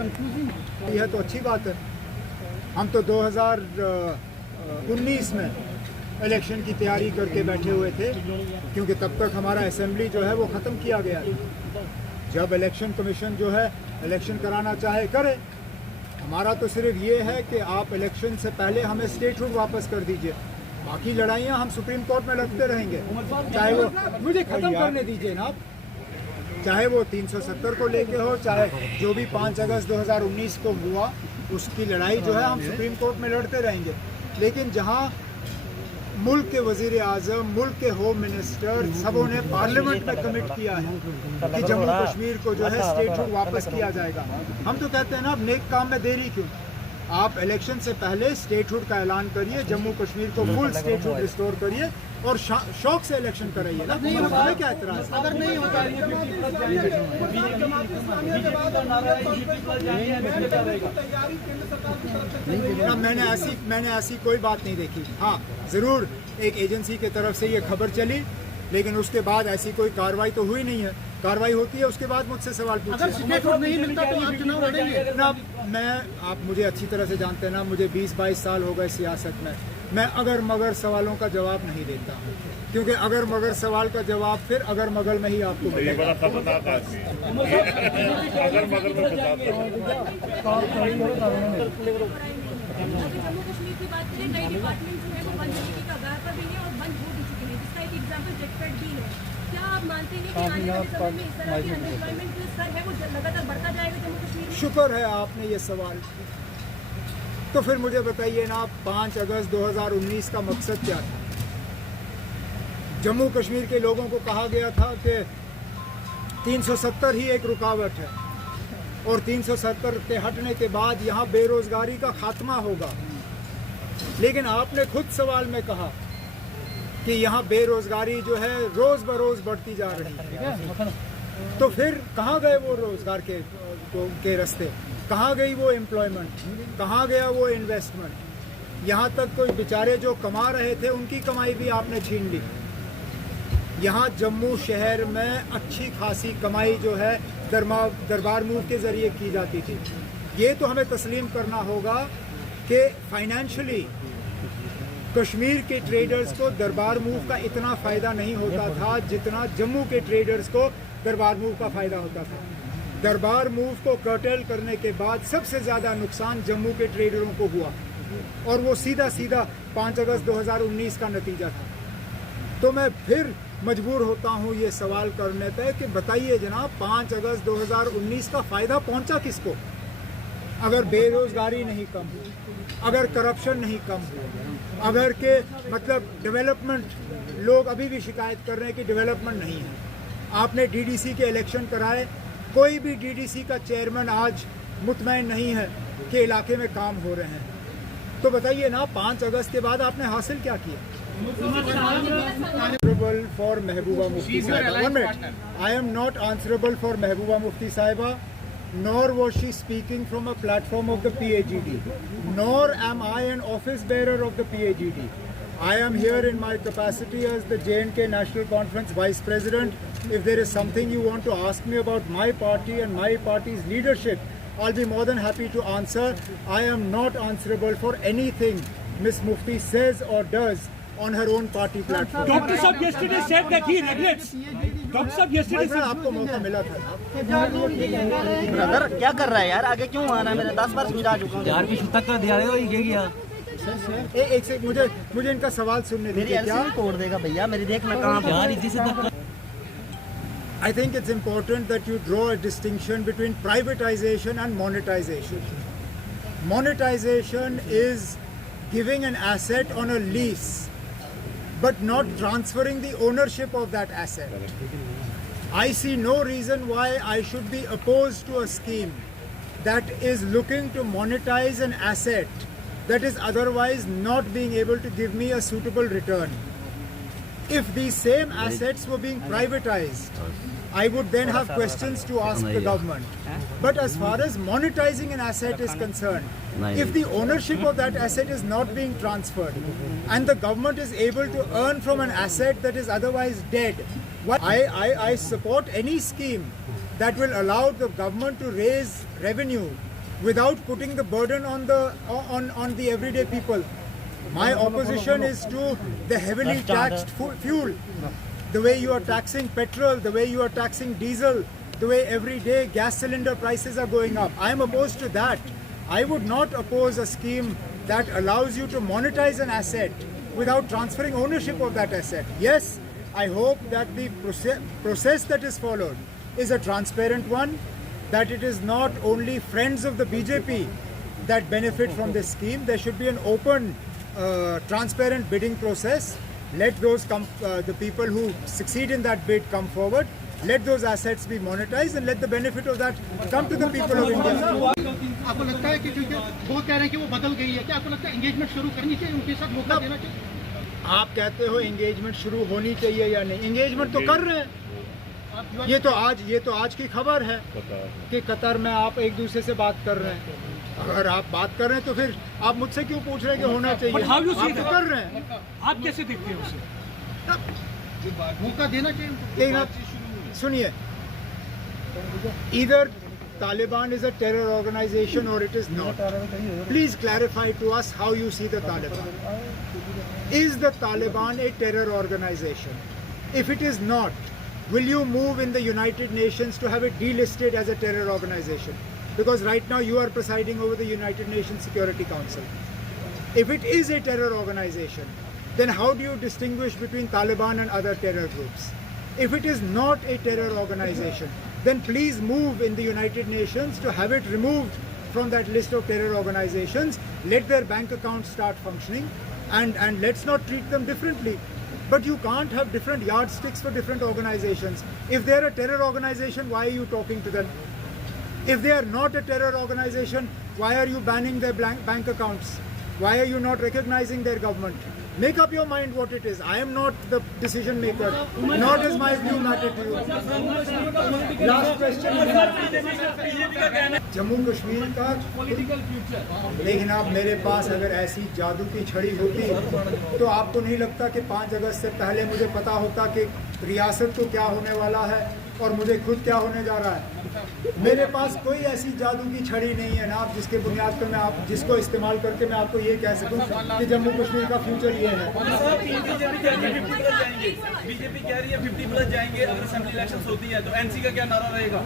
यह तो अच्छी बात है। हम तो 2019 में इलेक्शन की तैयारी करके बैठे हुए थे, क्योंकि तब तक हमारा असेंबली जो है वो ख़त्म किया गया था। जब इलेक्शन कमीशन जो है इलेक्शन कराना चाहे करे, हमारा तो सिर्फ ये है कि आप इलेक्शन से पहले हमें स्टेटहुड वापस कर दीजिए। बाकी लड़ाइयाँ हम सुप्रीम कोर्ट में लड़ते रहेंगे, चाहे वो मुझे ख़त्म करने दीजिए ना, चाहे वो 370 को लेके हो, चाहे जो भी 5 अगस्त 2019 को हुआ उसकी लड़ाई जो है हम सुप्रीम कोर्ट में लड़ते रहेंगे। लेकिन जहाँ मुल्क के वजीर आज़म, मुल्क के होम मिनिस्टर सबों ने पार्लियामेंट में कमिट किया है कि जम्मू कश्मीर को जो है स्टेटहुड वापस किया जाएगा, हम तो कहते हैं ना, अब नेक काम में देरी क्यों। आप इलेक्शन से पहले स्टेटहुड का ऐलान करिए, जम्मू कश्मीर को फुल स्टेटहुड रिस्टोर करिए और शौक से इलेक्शन कराइए ना, हमें क्या एतराज़। अगर नहीं होता मैंने ऐसी कोई बात नहीं देखी। हाँ, ज़रूर एक एजेंसी की तरफ से ये खबर चली, लेकिन उसके बाद ऐसी कोई कार्रवाई तो हुई नहीं है। कार्रवाई होती है उसके बाद मुझसे सवाल पूछिए। अगर स्टेटहुड नहीं मिलता तो आप चुनाव लड़ेंगे ना? आप मुझे अच्छी तरह से जानते हैं ना, मुझे 20-22 साल हो गए सियासत में। मैं अगर मगर सवालों का जवाब नहीं देता हूँ, क्योंकि अगर मगर सवाल का जवाब फिर अगर मगर में ही आपको मिलेगा। अगर मगर में जम्मू कश्मीर की बात करें, कई डिपार्टमेंट जो है वो बंद होने की कगार पर भी है और बंद हो भी चुके हैं, जिसका एक एग्जाम्पल जेटपेट भी है। क्या आप मानते हैं कि आने वाले समय में इस तरह की अनएम्प्लॉयमेंट जो स्तर है वो लगातार बढ़ता जाएगा जम्मू कश्मीर में? शुक्र है आपने ये सवाल किया। तो फिर मुझे बताइए ना, 5 अगस्त 2019 का मकसद क्या था? जम्मू कश्मीर के लोगों को कहा गया था कि 370 ही एक रुकावट है और 370 के हटने के बाद यहाँ बेरोजगारी का खात्मा होगा। लेकिन आपने खुद सवाल में कहा कि यहाँ बेरोजगारी जो है रोज बरोज बढ़ती जा रही है। तो फिर कहाँ गए वो रोजगार के रास्ते? कहाँ गई वो एम्प्लॉयमेंट? कहाँ गया वो इन्वेस्टमेंट? यहाँ तक कोई बेचारे जो कमा रहे थे उनकी कमाई भी आपने छीन ली। यहाँ जम्मू शहर में अच्छी खासी कमाई जो है दरबार मूव के ज़रिए की जाती थी। ये तो हमें तस्लीम करना होगा कि फाइनेंशियली कश्मीर के ट्रेडर्स को दरबार मूव का इतना फ़ायदा नहीं होता था जितना जम्मू के ट्रेडर्स को दरबार मूव का फ़ायदा होता था। दरबार मूव को कर्टेल करने के बाद सबसे ज़्यादा नुकसान जम्मू के ट्रेडरों को हुआ और वो सीधा 5 अगस्त 2019 का नतीजा था। तो मैं फिर मजबूर होता हूँ ये सवाल करने पे कि बताइए जनाब, 5 अगस्त 2019 का फ़ायदा पहुँचा किसको? अगर बेरोज़गारी नहीं कम हुई, अगर करप्शन नहीं कम हुआ, अगर के मतलब डेवलपमेंट, लोग अभी भी शिकायत कर रहे हैं कि डेवलपमेंट नहीं है। आपने डीडीसी के इलेक्शन कराए, कोई भी डीडीसी का चेयरमैन आज मुतमईन नहीं है कि इलाके में काम हो रहे हैं। तो बताइए ना, 5 अगस्त के बाद आपने हासिल क्या किया? Answerable for Mehbooba Mufti Sahiba. 1 minute. I am not answerable for Mehbooba Mufti Sahiba, nor was she speaking from a platform of the PAGD, nor am I an office bearer of the PAGD. I am here in my capacity as the J&K National Conference Vice President. If there is something you want to ask me about my party and my party's leadership, I'll be more than happy to answer. I am not answerable for anything Miss Mufti says or does on her own party platform. Dr. Saab yesterday said that he regrets. Dr. Saab yesterday said आपको मौका मिला था। Brother क्या कर रहा है यार? आगे क्यों आ रहा है? मैंने 10 बार समझा चुका हूँ यार। भी तक कर दिया हो ये गया। एक से मुझे इनका सवाल सुनने दीजिए। क्या तोड़ देगा भैया? मेरी देखना कहाँ पे यार? इसी से I think it's important that you draw a distinction between privatization and monetization. Monetization is giving an asset on a lease, but not transferring the ownership of that asset. I see no reason why I should be opposed to a scheme that is looking to monetize an asset that is otherwise not being able to give me a suitable return. If these same assets were being privatized, I would then have questions to ask the government. But as far as monetizing an asset is concerned, if the ownership of that asset is not being transferred and the government is able to earn from an asset that is otherwise dead, I support any scheme that will allow the government to raise revenue without putting the burden on the everyday people. My opposition is to the heavily taxed fuel, the way you are taxing petrol, the way you are taxing diesel, the way every day gas cylinder prices are going up. I am opposed to that. I would not oppose a scheme that allows you to monetize an asset without transferring ownership of that asset. Yes, I hope that the process that is followed is a transparent one, that it is not only friends of the BJP that benefit from this scheme. There should be an open, transparent bidding process. Let those the people who succeed in that bid come forward. Let those assets be monetized and let the benefit of that come to the people of India. आपको लगता है कि क्योंकि वो कह रहे हैं कि वो बदल गई है, क्या आपको लगता है एंगेजमेंट शुरू करनी चाहिए, उनके साथ मौका देना चाहिए? आप कहते हो एंगेजमेंट शुरू होनी चाहिए या नहीं? एंगेजमेंट तो कर रहे हैं। ये तो आज की खबर है कि कतर में आप एक दूसरे से बात कर रहे हैं। अगर आप बात कर रहे हैं तो फिर आप मुझसे क्यों पूछ रहे हैं कि होना चाहिए? आप तो कर रहे हैं। आप कैसे देखते हैं उसे? मौका देना चाहिए उनको। लेकिन आप सुनिए, either Taliban is a terror organization or it is not. Please clarify to us how you see the Taliban. Is the Taliban a terror organization? If it is not, will you move in the United Nations to have it delisted as a terror organization? Because right now you are presiding over the United Nations Security Council. If it is a terror organization, then how do you distinguish between Taliban and other terror groups? If it is not a terror organization, then please move in the United Nations to have it removed from that list of terror organizations. Let their bank accounts start functioning and let's not treat them differently. But you can't have different yardsticks for different organizations. If they're a terror organization, why are you talking to them? If they are not a terror organization, why are you banning their bank accounts? Why are you not recognizing their government? Make up your mind what it is. I am not the decision maker. Nor does my view matter to you. Last question. Jammu Kashmir का political future. लेकिन आप मेरे पास अगर ऐसी जादू की छड़ी होती तो आपको नहीं लगता कि 5 अगस्त से पहले मुझे पता होता कि रियासत को क्या होने वाला है और मुझे खुद क्या होने जा रहा है? मेरे पास कोई ऐसी जादू की छड़ी नहीं है ना, आप जिसके बुनियाद पर मैं आप जिसको इस्तेमाल करके मैं आपको ये कह सकूं कि जम्मू कश्मीर का फ्यूचर ये है। बीजेपी कह रही है 50+ जाएंगे अगर असेंबली इलेक्शन होती है, तो एनसी का क्या नारा रहेगा?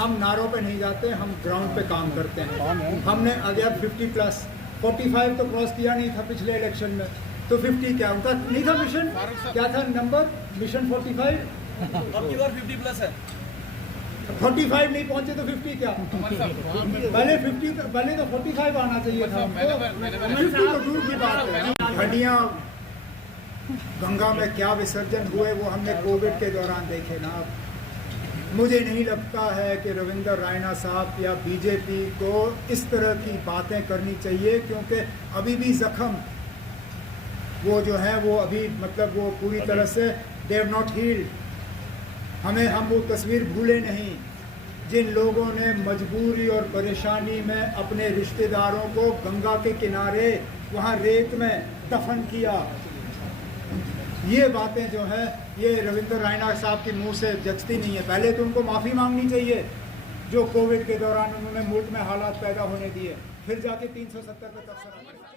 हम नारों पे नहीं जाते, हम ग्राउंड पे काम करते हैं। हमने अगर 50+, 45 तो क्रॉस किया नहीं था पिछले इलेक्शन में, तो 50 क्या उनका नहीं था मिशन? क्या था नंबर? मिशन 45। अब की बार 50+ है। 45 नहीं पहुंचे तो 50 क्या? पहले तो 45 आना चाहिए था हमको। 50 तो दूर की बात है। हड्डियां गंगा में क्या विसर्जन हुए वो हमने कोविड के दौरान देखे ना। मुझे नहीं लगता है कि रविंदर रायना साहब या बीजेपी को इस तरह की बातें करनी चाहिए, क्योंकि अभी भी जख्म वो जो है वो अभी मतलब वो पूरी तरह से दे हैव नॉट हील्ड। हम वो तस्वीर भूले नहीं जिन लोगों ने मजबूरी और परेशानी में अपने रिश्तेदारों को गंगा के किनारे वहाँ रेत में दफन किया। ये बातें जो है ये रविंदर रायना साहब के मुंह से जचती नहीं है। पहले तो उनको माफ़ी मांगनी चाहिए जो कोविड के दौरान उन्होंने मुल्क में हालात पैदा होने दिए, फिर जाके 370 पे तबसरा।